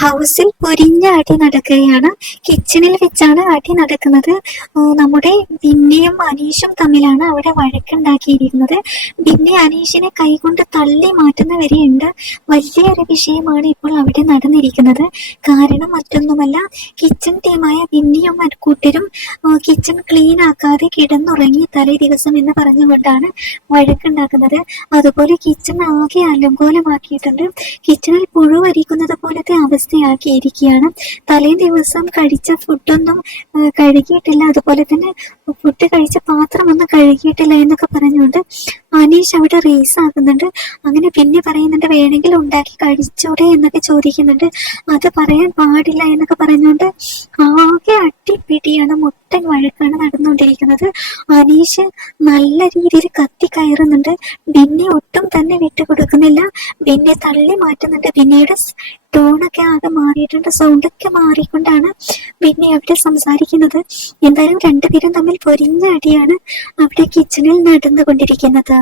ഹൗസിൽ പൊരിഞ്ഞ അടി നടക്കുകയാണ്. കിച്ചണിൽ വെച്ചാണ് അടി നടക്കുന്നത്. നമ്മുടെ ബിന്നിയും അനീഷും തമ്മിലാണ് അവിടെ വഴക്കുണ്ടാക്കിയിരിക്കുന്നത്. ബിന്നി അനീഷിനെ കൈകൊണ്ട് തള്ളി മാറ്റുന്നവരെയുണ്ട്. വലിയൊരു വിഷയമാണ് ഇപ്പോൾ അവിടെ നടന്നിരിക്കുന്നത്. കാരണം മറ്റൊന്നുമല്ല കിച്ചൺ ടീമായ ബിന്നിയും കൂട്ടരും കിച്ചൺ ക്ലീൻ ആക്കാതെ കിടന്നുറങ്ങി തലേ ദിവസം എന്ന് പറഞ്ഞുകൊണ്ടാണ് വഴക്കുണ്ടാക്കുന്നത്. അതുപോലെ കിച്ചൺ ആകെ അലങ്കോലമാക്കിയിട്ടുണ്ട്. കിച്ചണിൽ പുഴുവരിക്കുന്നത് പോലത്തെ അവസ്ഥയാക്കിയിരിക്കുകയാണ് തലേ ദിവസം കഴിച്ച ഫുഡൊന്നും കഴുകിയിട്ടില്ല. അതുപോലെ തന്നെ ഫുഡ് കഴിച്ച പാത്രമൊന്നും കഴുകിയിട്ടില്ല എന്നൊക്കെ പറഞ്ഞുകൊണ്ട് അനീഷ് അവിടെ റേസ് ആകുന്നുണ്ട് അങ്ങനെ പിന്നെ പറയുന്നുണ്ട് വേണമെങ്കിൽ ഉണ്ടാക്കി കഴിച്ചൂടെ എന്നൊക്കെ ചോദിക്കുന്നുണ്ട്. അത് പറയാൻ പാടില്ല എന്നൊക്കെ പറഞ്ഞുകൊണ്ട് ആകെ അട്ടിപ്പിടിയാണ് മുട്ടൻ വഴക്കാണ് നടന്നുകൊണ്ടിരിക്കുന്നത് അനീഷ് നല്ല രീതിയിൽ കത്തി കയറുന്നുണ്ട്. ബിന്നെ ഒട്ടും തന്നെ വിട്ടുകൊടുക്കുന്നില്ല ബിന്നെ തള്ളി മാറ്റുന്നുണ്ട്. ബിന്നയുടെ ടോണൊക്കെ ആകെ മാറിയിട്ടുണ്ട്. സൗണ്ടൊക്കെ മാറിക്കൊണ്ടാണ് ബിന്നി അവിടെ സംസാരിക്കുന്നത്. എന്തായാലും രണ്ടുപേരും തമ്മിൽ പൊരിഞ്ഞ അടിയാണ് അവിടെ കിച്ചണിൽ നടന്നുകൊണ്ടിരിക്കുന്നത്.